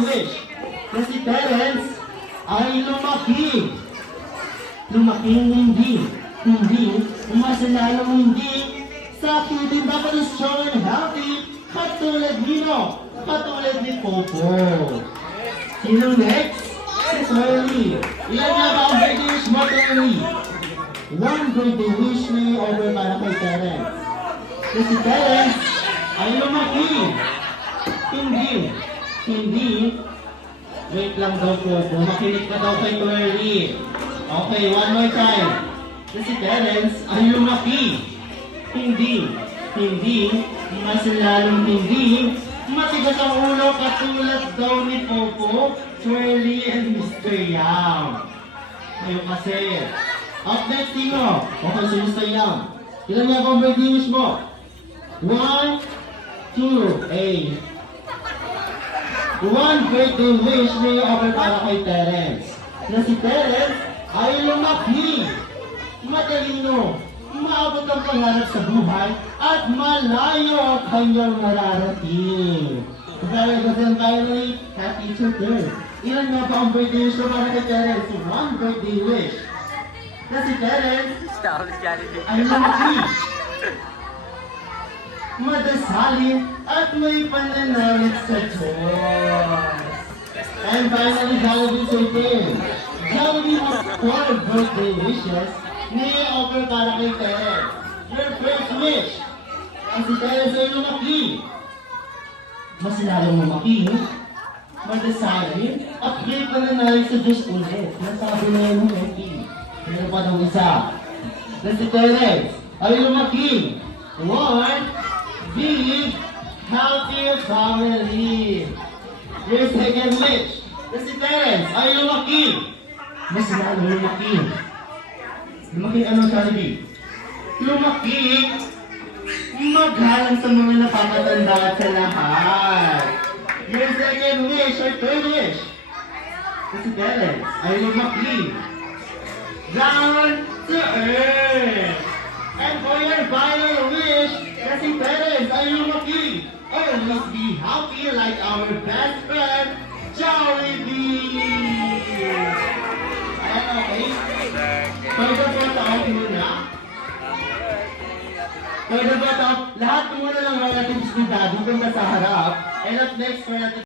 wish na si Terence ay lumaki. Lumaking hindi umasalalong hindi sa akin dapat is strong and healthy katulad nino, katulad ni Popo. Sino next? Si Shirley. Ilan nga ba ang birthday wish mo, Shirley? One birthday wish may over para kay Terence. Na si Terence ay lumaki. Hindi. Wait lang daw po. Makinig ka daw kay Shirley. Okay, one more time. Na si Terence ay lumaki. Hindi. Mas lalong hindi. Matigas ang ulo katulad daw ni Popo, Shirley, and Mr. Yang. Kayo kasi. Up next, Tino. Okay, si Mr. Yang. Ilan nga ang birthday wish mo? 1, 2, 8. One birthday wish may over para kay Terence. Na si Terence ay lumaki. Matalino. Maabot ang pangarap sa buhay at malayo ang kanyang mararating. Very good and very happy today. Ilan nga ba ang birthday wish mo para kay Terence? One birthday wish. Na si Terence ay lumaki. Madasalin at may pananalig sa Diyos. And finally, Jollibee Satan. Jollibee has 4 birthday wishes na i-offer para kay Terence. Your first wish, ang si Terence ay lumaki. Mas lalong lumaki, madasalin, at may pananalig sa Diyos ulit. Nasabi na yun ng MP. Meron pa ng isa. Na si Terence ay lumaki. 1, big, healthy family. Your second wish, na si Terence ay lumaki. Mas lalong lumaki. Lumaki ano, Jollibee? Lumaki, maghalang sa mga napamatanda at sa lahat. Your second wish or third wish, na si Terence ay lumaki. Down to earth. And for your final wish, na si Terence ay lumaki. Always be happy like our best friend, Jollibee! Ayan, okay? For the bottom muna. For the bottom, lahat muna ng relatives ni Daddy punta sa harap. And up next for natin